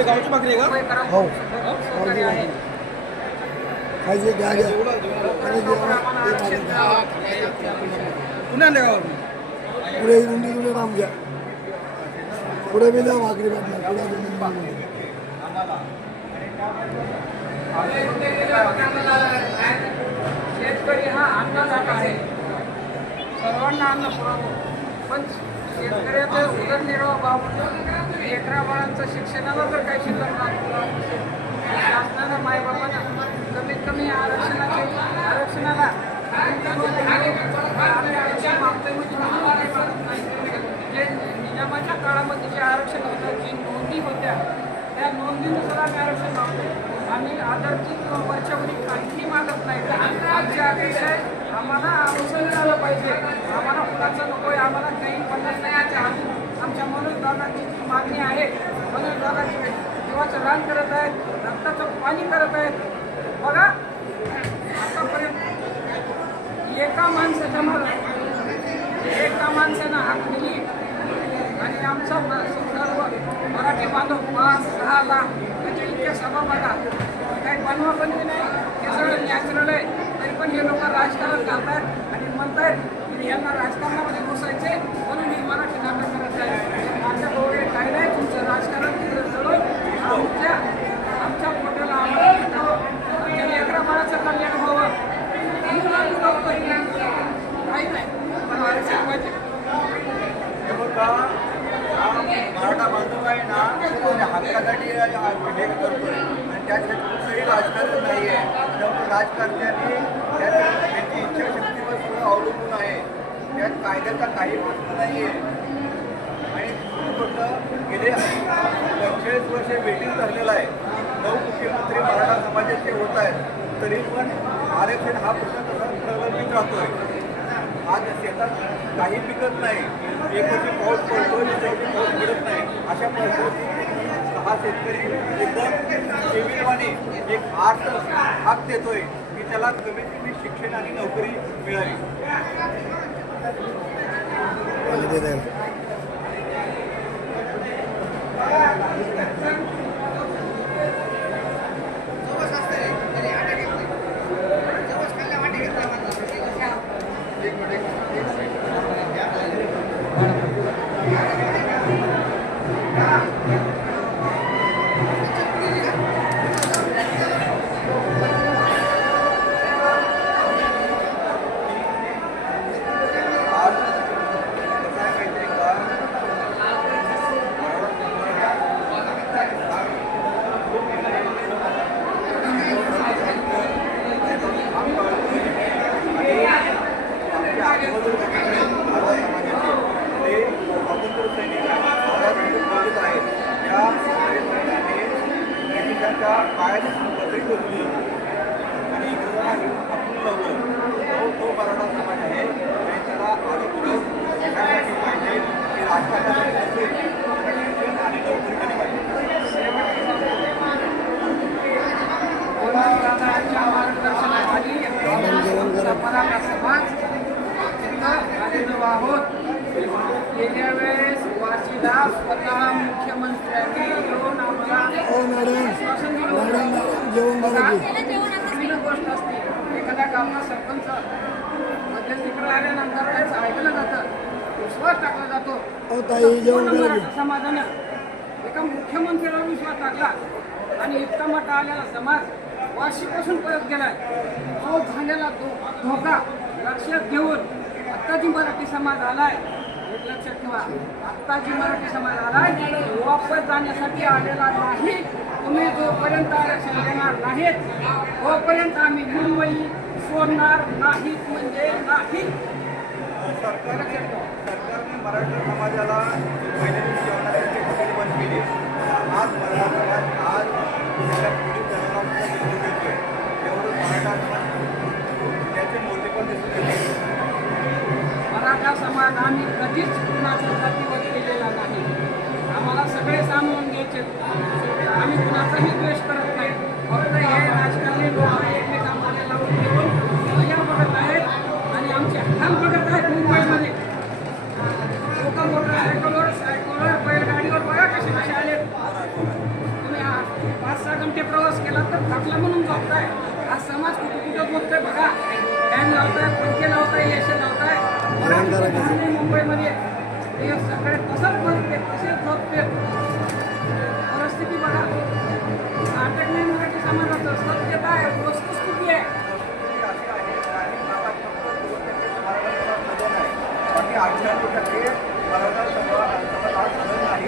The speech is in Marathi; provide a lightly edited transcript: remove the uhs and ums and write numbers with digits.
आपल्या गावची भाकरी आहे मुंबई का? करा हो. सहकारी आहे. खायचे घ्या घ्या आणि आम्हाला आरक्षण द्यावं. पुण्या आणले गावातून. पुढे रुंदी जुळे काम घ्या पुढे बी द्या भाकरी भेटणार पुढे बी मागून शेतकरी हा अन्नदाता आहे, सर्वांना अन्न पुरवतो. पण शेतकऱ्याचा उदरनिर्वाह बाबत लेकरा बाळांचं शिक्षणाला जर काही शिल्लक नसेल, शासनानं मायबापांना कमीत कमी आरक्षणाला जे निजामाच्या काळामध्ये जे आरक्षण होतं, जी नोंदी होत्या, त्या नोंदीनुसार आम्ही आरक्षण लावतो. आम्ही आधारची किंवा वर्षावरील काहीही मागत नाही. आमची अपेक्षा आहे आम्हाला आरक्षण मिळालं पाहिजे. आम्हाला कुणाचं नको आहे. आम्हाला काही 50 नाही आमच्या मनोज दादाची जी मागणी आहे, मनोज दादाची जीवाचं रान करत आहेत, रक्ताचं पाणी करत आहेत. बघा आतापर्यंत एका माणसानं हाक दिली आणि आमचा सर्व मराठी बांधव 5-6 लाख म्हणजे इतक्या सभा बघा. काही बनवा बनवी नाही, हे सगळं नॅचरल आहे. तरी पण हे लोक राजकारण करतात आणि म्हणतात की यांना राजकारणामध्ये घुसायचे म्हणून मी मराठी नाटक करत आहे. नाटक वगैरे काही नाही, तुमचं राजकारण चढून आमच्या पोटाला आम्हाला भेटावं, आमच्या लेकरा बाळाचं कल्याण व्हावं म्हणून आम्ही बघतोय. काही नाही पण आरक्षण पाहिजे. मराठा बांधव आहे ना, हक्कासाठी हे करतोय आणि त्यासाठी कुठलंही राजकारण नाही आहे. त्यामुळे राजकारण्याने त्यांची इच्छाशक्तीवर सगळं अवलंबून आहे. त्यात कायद्याचा काही प्रश्न नाही आहे. आणि गोष्ट गेले 45 वर्षे वेटिंग धरलेला आहे. 9 मुख्यमंत्री मराठा समाजाचे होत आहेत, तरी पण आरक्षण हा प्रश्न तसा प्रलंबित राहतोय. आज शेतात काही पिकत नाही, एक वर्षी पाऊस पडतो, दुसऱ्या वर्षी पाऊस पडत नाही. अशा परिस्थितीत हा शेतकरी एकदम सेविलवाणी एक आर्थ हाक देतोय की त्याला कमीत कमी शिक्षण आणि नोकरी मिळावी. गेल्या वेळेस वाशीला स्वतः मुख्यमंत्र्यांनी येऊन आम्हाला आश्वासन दिलं. गोष्ट असते एखाद्या गावचा सरपंच मध्यस्थीकडे आल्यानंतर त्याचं ऐकलं जातं, विश्वास टाकला जातो. समाजानं एका मुख्यमंत्र्यावर विश्वास टाकला आणि इतका मोठा आलेला समाज वाशीपासून परत गेलाय. तो झालेला धोका लक्षात घेऊन आत्ता जी मराठी समाज आलाय, एक लक्षात ठेवा, आत्ता जी मराठी समाज आलाय वापस जाण्यासाठी आलेला नाही. तुम्ही जोपर्यंत आरक्षण देणार नाहीत तोपर्यंत आम्ही मुंबई सोडणार नाहीत म्हणजे नाही. सरकारने मराठा समाजाला पहिल्या दिवशी जेवणासाठी हॉटेल बंद केली. आज मराठा समाज आज पुढील जणांना दिसून येतोय. एवढं मराठा समाज त्याचे मोठेपण दिसून येते. मराठा समाज आम्ही कधीच कुणाचा प्रतिवाद केलेला नाही. आम्हाला सगळे सामावून घ्यायचे. आम्ही कुणाचाही द्वेष करत नाही. फक्त हे राजकारणी लोक एकमेकांमध्ये लावून घेऊन या बघत आहेत आणि आमचे हाल बघत आहेत. मुंबईमध्ये लोक मोटर सायकलवर बैलगाडीवर बघा कसे कसे आले. तुम्ही मुंबईमध्ये हे सगळे तसंच भरते तसेच झोपते परिस्थिती बघा. नाटक नाही मराठी समाजाचं सत्यता आहे, वस्तुस्थिती आहे. बाकी 98% मराठा समाज आहे.